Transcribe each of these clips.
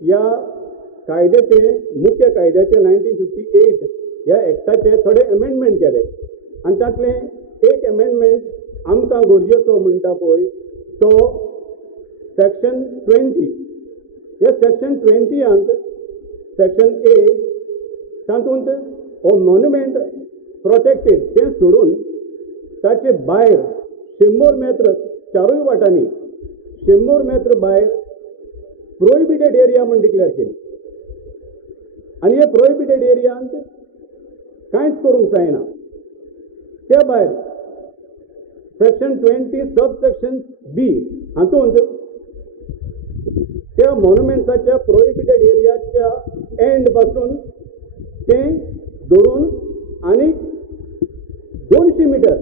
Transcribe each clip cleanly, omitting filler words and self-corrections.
या कायद्याचे मुख्य कायद्याचे 1958 ह्या एक्टाचे थोडे अमेंडमेंट केले आणि तातले एक अमेंडमेंट आमकां गरजेचो म्हणटा पळय तो सेक्शन 20. ह्या सेक्शन 20 सेक्शन ए तातूंत हो मॉन्युमेंट प्रोटेक्टेड तें सोडून ताचे भायर 100 मेत्र चारूय वाटांनी 100 मेत्र भायर प्रोहिबिटेड एरिया म्हणून डिक्लेअर केली आणि हे प्रोहिबिटेड एरियांत कांयच करूंक जायना. त्या भायर सेक्शन 20 सब सेक्शन बी हातूंत त्या मॉन्युमेंट्साच्या प्रोहिबिटेड एरियाच्या एंड पासून तें धरून आनी 200 मिटर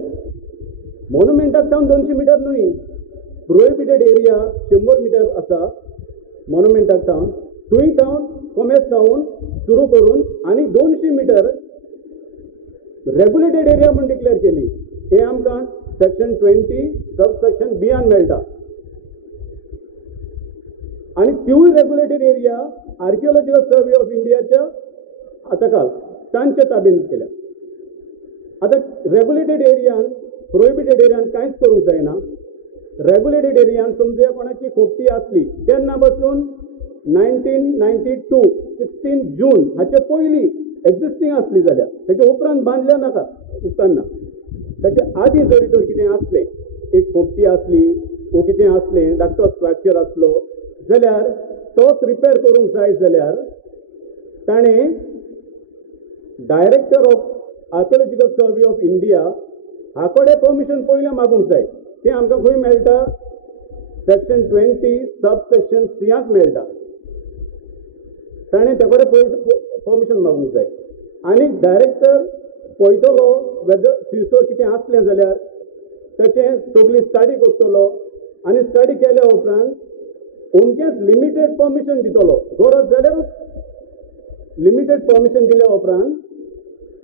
मॉन्युमेंटाक जावन 200 मिटर न्हय प्रोहिबिटेड एरिया 100 मिटर आसा मॉन्युमेंटाक जावन थंय जावन कॉमेस जावन सुरू करून आनी 200 मिटर रेग्युलेटेड एरिया म्हणून डिक्लेअर केली. हे आमकां सेक्शन 20 सब सेक्शन बियान मेळटा आणि त्यूय regulated area archaeological survey of इंडियाच्या ताका तांच्या ताब्यांत केल्या. आता रेग्युलेटेड एरियान प्रोहिबिटेड एरियान कांयच करूंक जायना. रेग्युलेटेड एरियान समजा कोणाची खोपटी आसली तेन्ना पासून 1992 16 जून हाचे पयलीं एक्झिस्टींग आसली जाल्यार तेच्या उपरांत बांदल्या नाका उदकांना. ताचे आदीं जरी तर कितें आसलें एक खोपटी आसली वो कितें आसलें धाकटो स्ट्रक्चर आसलो जाल्यार तोच रिपेर करूंक जाय जाल्यार ताणें director of archaeological survey of India हाकोडे परमिशन पयलें मागूंक जाय. तें आमकां खंय मेळटा सेक्शन 20 सब सेक्शन सीयाक मेळटा. ताणें तेकोडे परमिशन मागूंक जाय आनी डायरेक्टर पळयतलो वेदर थंयसर कितें आसलें जाल्यार ताचें सगळी स्टडी करतलो आनी स्टडी केल्या उपरांत अमकेंच लिमिटेड परमिशन दितलो. गरज जाल्यारूच लिमिटेड परमिशन दिल्या उपरांत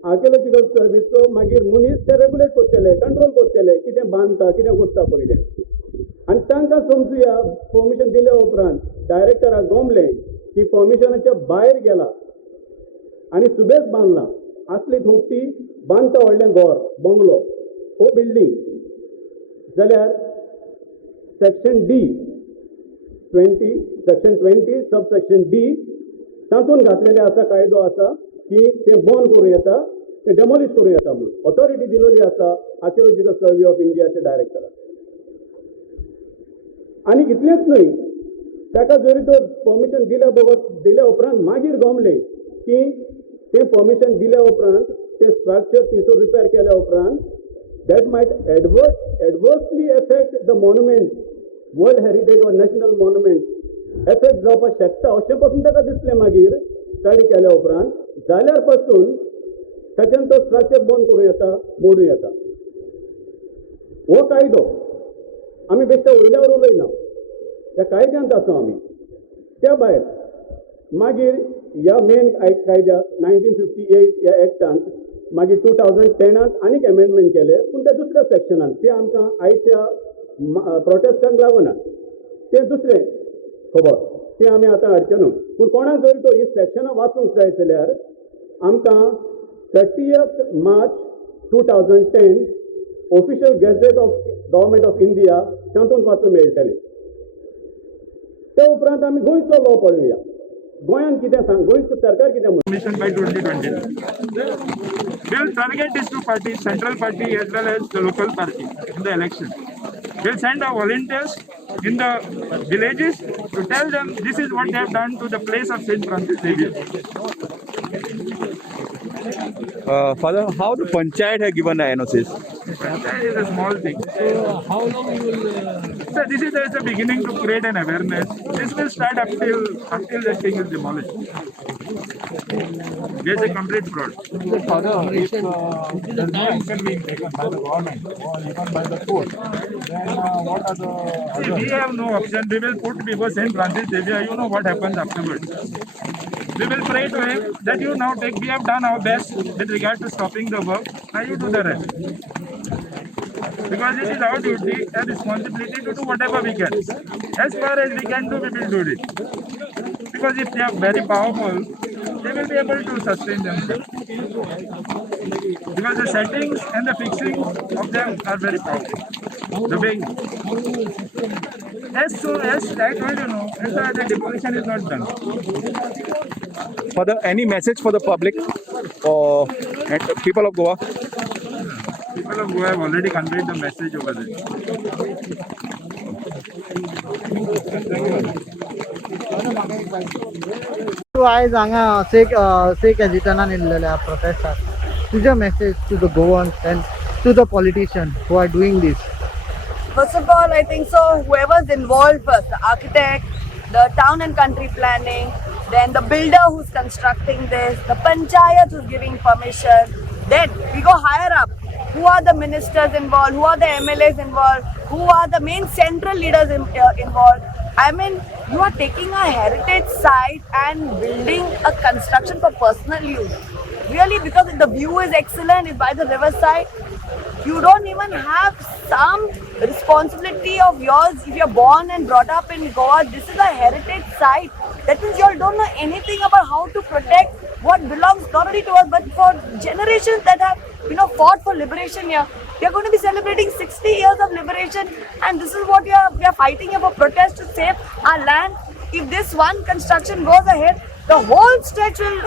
आर्किओलॉजिकल सर्विसचो मागीर मनीस ते रेग्युलेट करतले कंट्रोल करतले कितें बांदता कितें करता पयलें आनी तांकां समजुया परमिशन दिल्या उपरांत डायरेक्टराक गमलें की परमिशनाच्या भायर गेला आनी सुबेज बांदला असली खोपटी बांदता व्हडलें घर बंगलो वो बिल्डींग जाल्यार section D 20 section 20 sub section D तातूंत घातलेले आसा कायदो आसा की तें बंद करूं येता तें डेमोलिश करूं येता म्हणून ऑथॉरिटी दिलेली आसा आर्किओलॉजिकल सर्वे ऑफ इंडियाचे डायरेक्टराक. आनी इतलेंच न्हय ताका जरी तर परमिशन दिल्या उपरांत मागीर गमलें की तें परमिशन दिल्या उपरांत तें स्ट्रक्चर थंयसर रिपेर केल्या उपरांत that might adversely effect the monument world heritage or national monument effect जावपाक शकता अशें पासून ताका दिसलें मागीर स्टडी केल्या उपरांत जाल्यार पासून ताच्यान तो स्ट्रक्चर बंद करूं येता मोडूं येता. हो कायदो आमी बेश्टे वयल्यावर उलयना त्या कायद्यांत आसा आमी. त्या भायर मागीर ह्या मेन कायद्याक 1958 ह्या एक्टांत मागीर 2010 आनीक अमेंडमेंट केले पूण त्या दुसऱ्या सेक्शनान ते आमकां आयच्या प्रोटेस्टांक लागून तें दुसरें खबर तें आमी आतां हाडचें न्हू. पूण कोणाक जरी तो ही सेक्शनां वाचूंक जाय जाल्यार आमकां 30th March 2010 official gazette of government of India तातूंत वाचूंक मेळटलें. त्या उपरांत आमी गोंयचो लॉ पळोवया. गोंयान कितें सांग गोंयचो सरकार कितें म्हणटा. Commission by 2020. We'll target these two parties, central party as well as the local party in the election. We'll send our volunteers in the villages to tell them this is what they have done to the place of St. Francis Xavier. Father, how the panchayat have given the NOCs? Panchayat is a small thing. So how long you will? So this is just the beginning to create an awareness. This will start until the thing is demolished. There's a complete fraud. Father, if There is no action being taken by the government or even by the court, then what are the See, we have no option. We will put before St. Francis Xavier. You know what happens afterwards. We will pray to him that you now take. We have done our best with regard to stopping the work. Now you do the rest. Because it is our duty and responsibility to do whatever we can. As far as we can do, we will do it. because if they are very powerful, they will be able to sustain themselves. Because the settings and the fixing of them are very powerful. The wing. As soon as I told you, no, as far as the demolition is not done. Father, any message for the public or people of Goa? People of Goa have already conveyed the message over there. तू आयज हांगा सेक एजिटनान येयल्लेल्या प्रोटेस्टाक तुजें message to the Goans and to the politician who are doing these. First of all, I think so. Whoever's involved first, the architect, the town and country planning, then the builder who's constructing this, the panchayat who's giving permission. Then we go higher up. Who are the ministers involved? Who are the MLAs involved? Who are the main central leaders involved? I mean, you are taking a heritage site and building a construction for personal use. Really, because the view is excellent, it's by the riverside. You don't even have some responsibility of yours if you're born and brought up in Goa. This is a heritage site. That means you all don't know anything about how to protect what belongs not only to us but for generations that have, fought for liberation here. We are going to be celebrating 60 years of liberation, and this is what we are fighting here for protest to save our land. If this one construction goes ahead, the whole stretch will,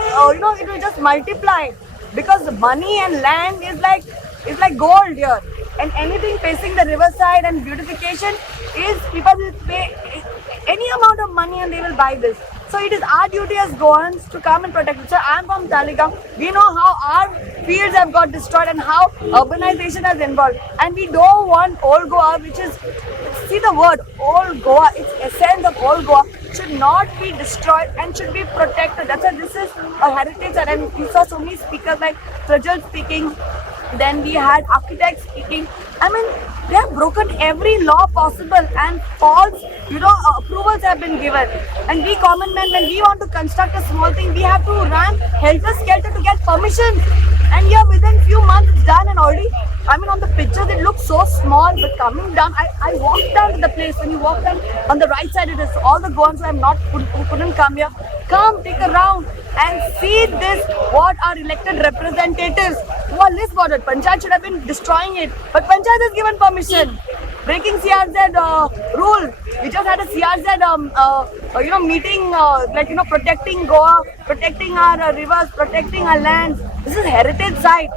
it will just multiply, because money and land is like gold here, and anything facing the riverside and beautification is, people will pay any amount of money and they will buy this. So it is our duty as Goans to come and protect it. So I am from Talegaon. We know how our fields have got destroyed and how urbanization has involved. And we don't want old Goa, which is, see the word, old Goa, its essence of old Goa should not be destroyed and should be protected. That's why this is a heritage. And we saw so many speakers like Prajal speaking. Then we had architects speaking. I mean, they have broken every law possible, and false, approvals have been given. And we common men, when we want to construct a small thing, we have to run helter-skelter to get permission. And here, within few months, it's done, and already, I mean, on the pictures, it looks so small, but coming down, I walked down to the place. When you walk down, on the right side, it is all the Goans who couldn't come here. Come, take a round and see this, what our elected representatives who are list bordered. Panchayat should have been destroying it, but Panchayat has given permission. Breaking CRZ rule. We just had a CRZ meeting, protecting Goa, protecting our rivers, protecting our lands. This is heritage site,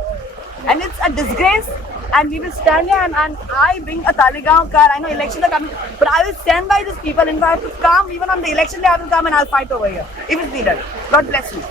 and it's a disgrace. And we will stand here, and I bring a Talegaon car. I know elections are coming, but I will stand by these people. And if I have to come, even on the election day, I will come and I'll fight over here if it's needed. God bless you.